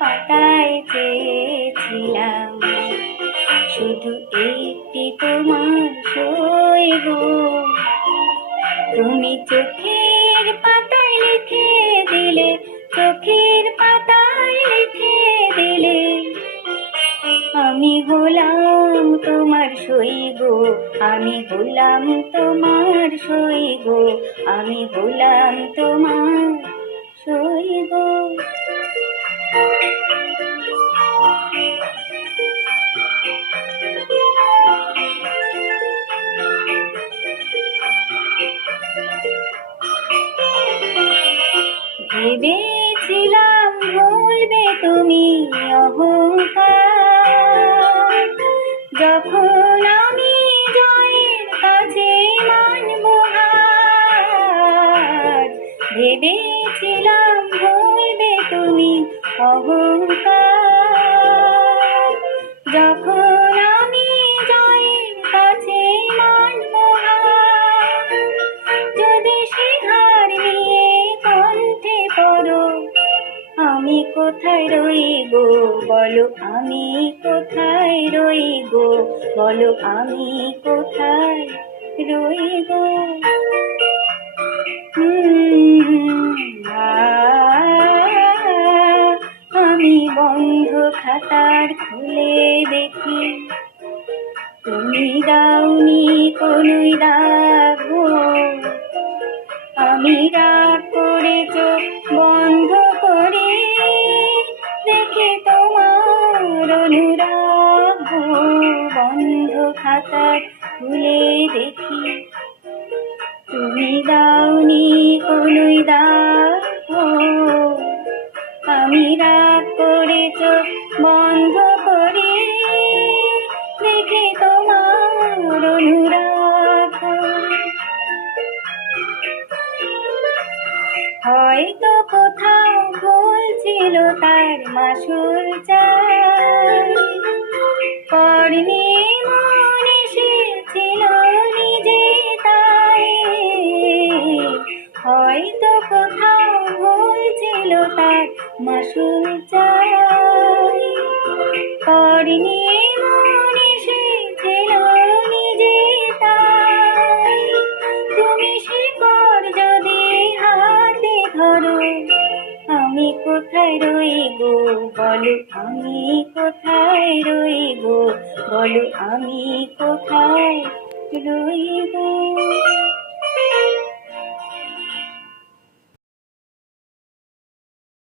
পাতায় চেয়েছিলাম শুধু একটি তোমার সই গো। তুমি চোখের পাতায় লিখে দিলে, চোখের পাতায় লিখে দিলে, আমি হলাম তোমার সই গো, আমি হলাম তোমার সই গো, আমি হলাম তোমার সই গো। ভেবেছিলাম ভুলবে তুমি অহংকার, যখন আমি জয়ের কাছে মানব হার। ভেবেছিলাম ভুলবে তুমি অহংকার, যখন আমি জয়ের কাছে মানব হার। যদি সে হার নিয়ে কণ্ঠে পড়ো, আমি কোথায় রই গো বলো, আমি কোথায় রই গো বলো, আমি কোথায় রই গো। আমি বন্ধ খাতার খুলে দেখি, তুমি দাওনি কোনোই দাগ গো। আমি রাগ করে চোখ বন্ধ করে দেখি তোমার অনুরাগ গো। বন্ধ খাতা খুলে দেখি, তুমি দাওনি কোনোই দাগ গো। আমি রাগ করে চোখ বন্ধ করে দেখি তোমার অনুরাগ। হয়তো কোথাও ভুল ছিল তার মাসুল চাই, পর নিয়ে মন এসেছিল নিজে তাই। হয়তো কোথাও ভুল ছিল তার মাসুল চাই, পর নিয়ে মন এসেছিল নিজে তাই। তুমি শিকড় যদি হাতে ধরো, আমি কোথায় রই গো বলো, আমি কোথায় রই গো বলো, আমি কোথায় রই গো।